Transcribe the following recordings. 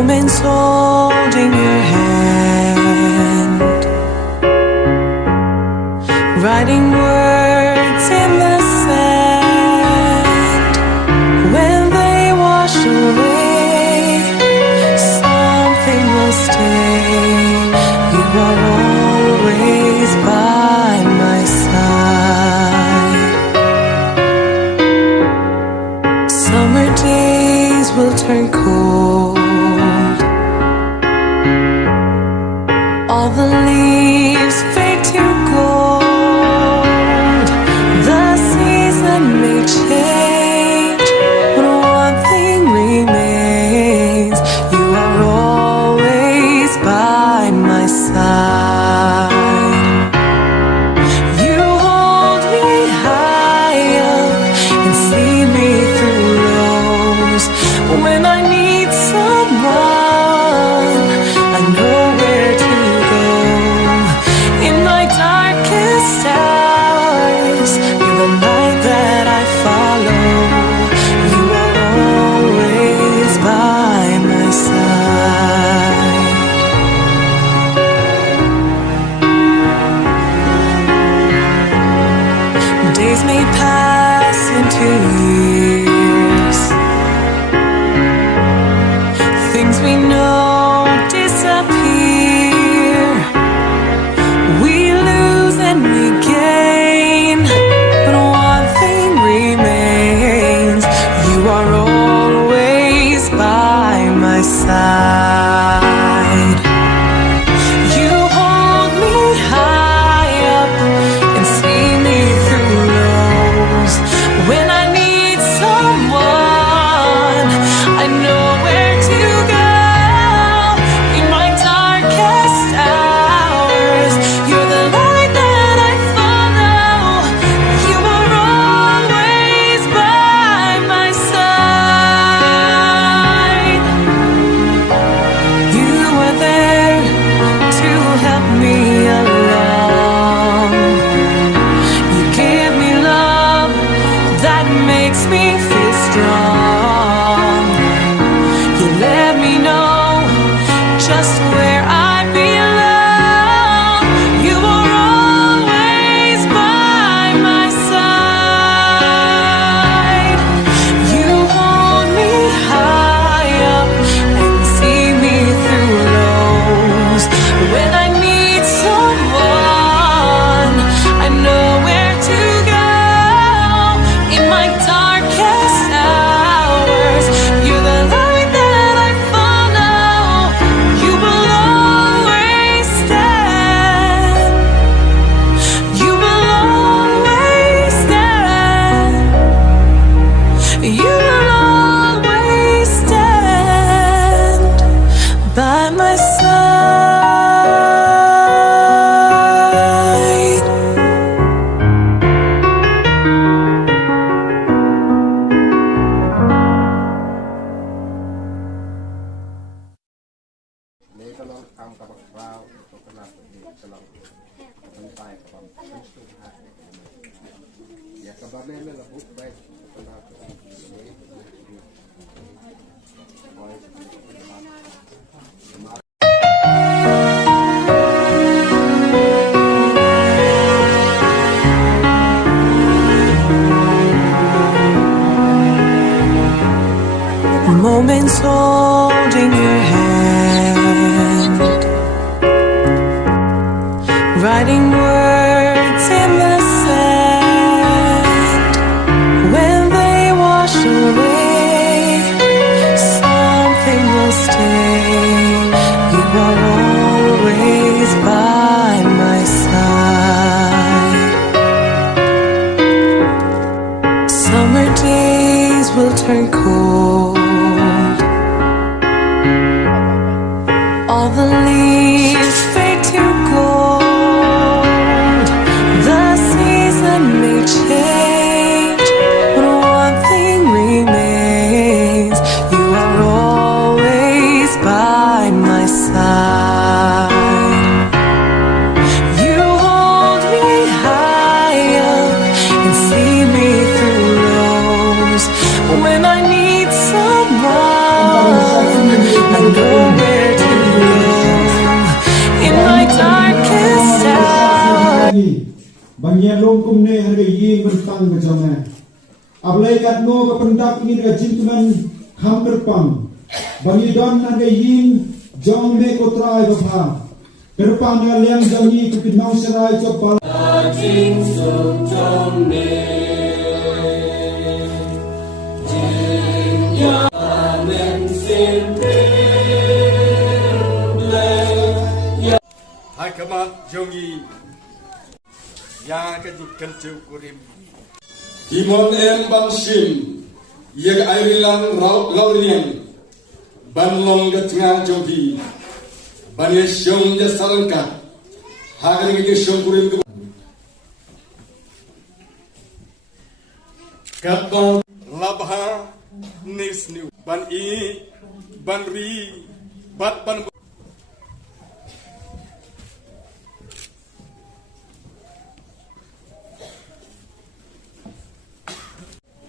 moments holding your hand, writing words in the sand. When they wash away, something will stay. You are always by my side. Summer days will turn cold, all the leaves fade to gold. The season may change, but one thing remains. You are always by my side. You hold me high up and see me through lows. When I need someone, I know where to go. In my darkest hours, you're the light that I follow. You are always by my side. Days may pass into years, things we know disappear. We lose and we gain, but one thing remains. You are always by my side. You hold me high up and see me through lows. When I need someone, I know where to go. In my darkest hours, you're the light that I follow. You are always by my side. You are there to help me along. You give me love that makes me feel strong. You let me know just where I belong. You are always by my side. You hold me high up and see me through lows. When I need someone, I know where to go. In my darkest hours, you're the light that I follow. You will always stand. You will always stand. You will always stand by my side. Nederland ang kapagpraw ito kenal Nederland bentay kapag penstuhan ya kababele la book baik kenal Moments holding your hand, writing words in the sand. When they wash away, something will stay. Banyak lom kumne harga ying bertang berjamah. Ablai kat no kependak ingin rajin tuman ham berpang. Banyak don harga ying jong me kotrai bapa. Berpang dengan liang jangi kepinau serai copal. Jing sung jong me, jing ya men simple. Hai kamat jongi yang kejutkan cukurim. Timon bang sim, yang Airilan Lawriniang, banlong ketengah jongi, banesyong jasarangkat, hari ini syukurim tu. Katbang labha nisnu ban ri ban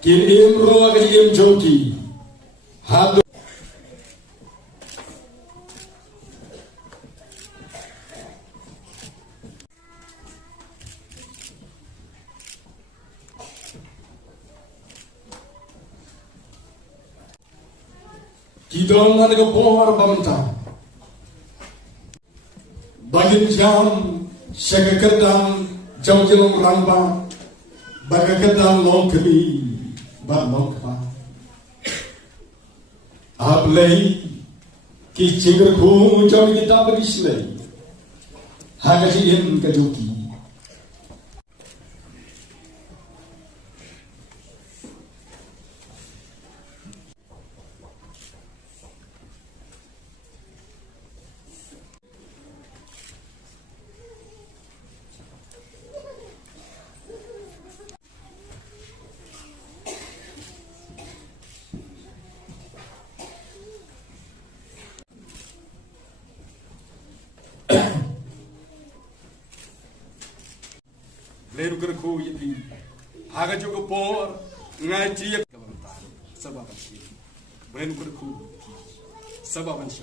Kin roa ke joki hadu kidong mana ke pohar bamta bagin jam sekekedam jauh-jauh ramba bagakedam long kemi Barmong pa, ablay kicingger ku jauh kita berislay, hagajiin kajuki. Leru kerku yiti, haga juga por ngaji ya kebantan, sababan sih, leru kerku, sababan sih.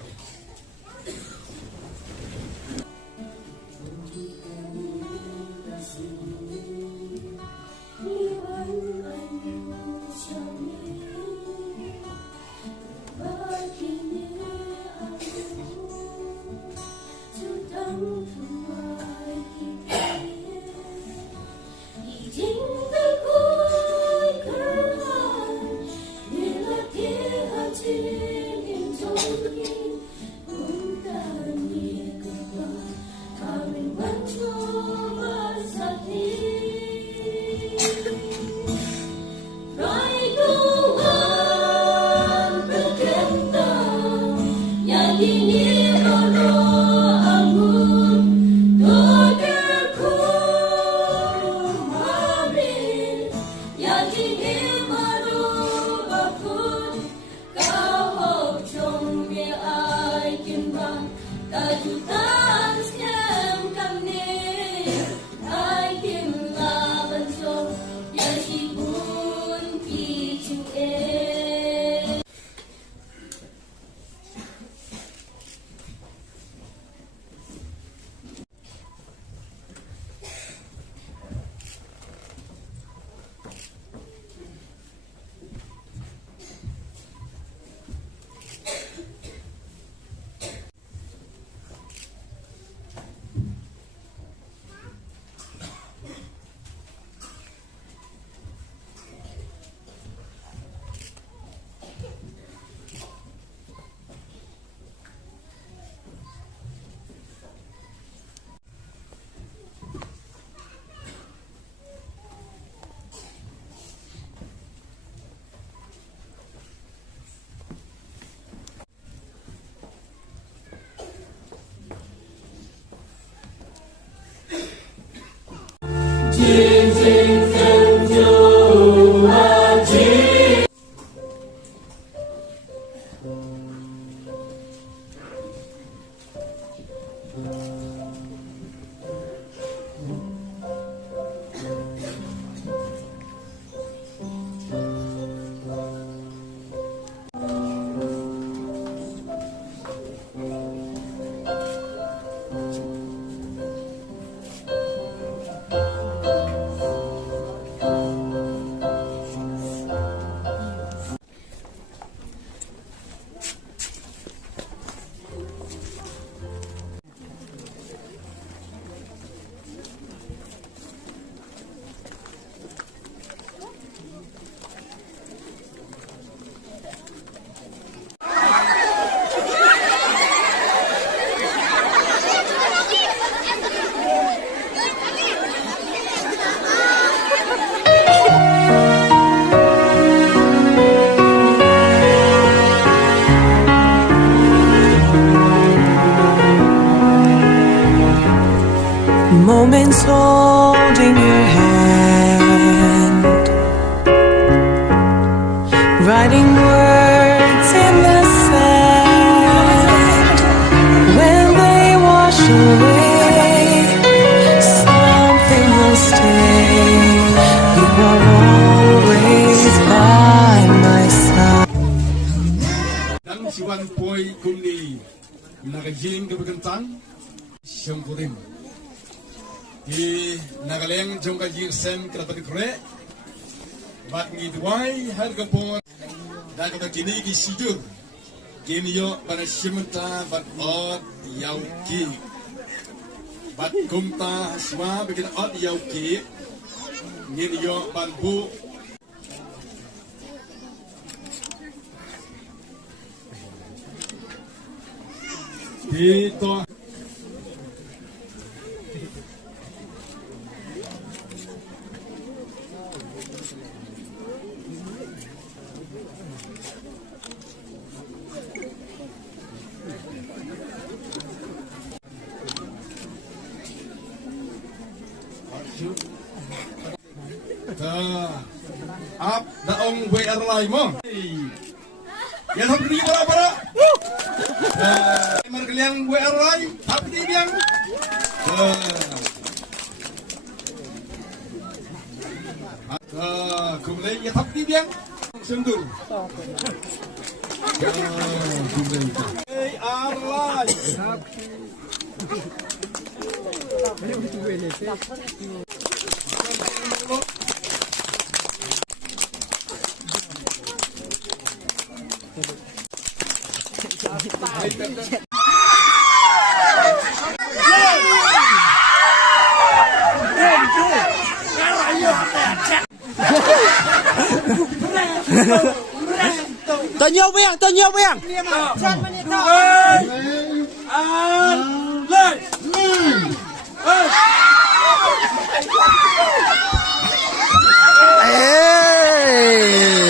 moments holding your hand, writing words in the sand. When they wash away, something will stay. You are always by my side. Dan siwan poi kumni nagajing kabagantang siyang kurim. Di nagaleng jong kajir sen kerabat kre, bat ngidwai hal kapon, dan kata kini kisidur, kini yo pada simenta bat ot yauki, bat kumta haswa bikin ot yauki, kini yo banbu. Dito. Up daong Baiarphang mo. Yan hap ni para. Markaliang Baiarphang hap ni biang. Kumlay ya hap ni biang. Sendur. Kumlay. Baiarphang. Tên nhiều biếng. Lên.